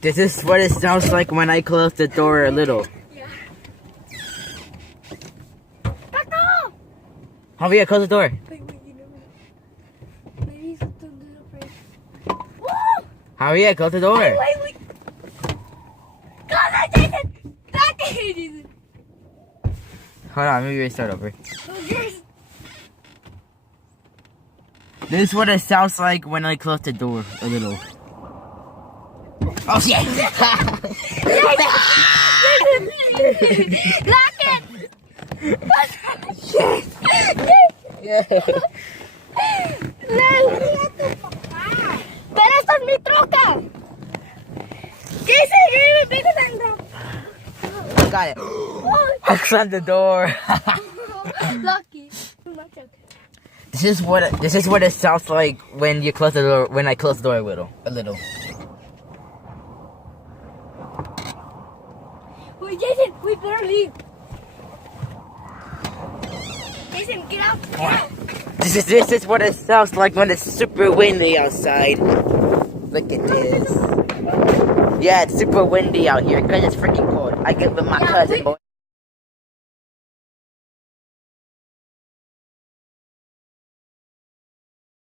This is what it sounds like when I close the door a little. Yeah. Taco! Javier, close the door. Wait, you know what? Maybe it's a little break. Woo! Javier, close the door. Wait. Close it, Jason! Back it, Jason! Hold on, maybe we start over. Yes. This is what it sounds like when I close the door a little. Oh shit! Lock it! Yeah. Pero esta es mi troca. Jason, you're even bigger than the... Got it. I closed the door. Lucky. This is what it sounds like when you close the door. When I close the door a little. Wait, Jason, we better leave. Jason, get out. This is what it sounds like when it's super windy outside. Look at this. Yeah, it's super windy out here because it's freaking cold. I get with my cousin, boy.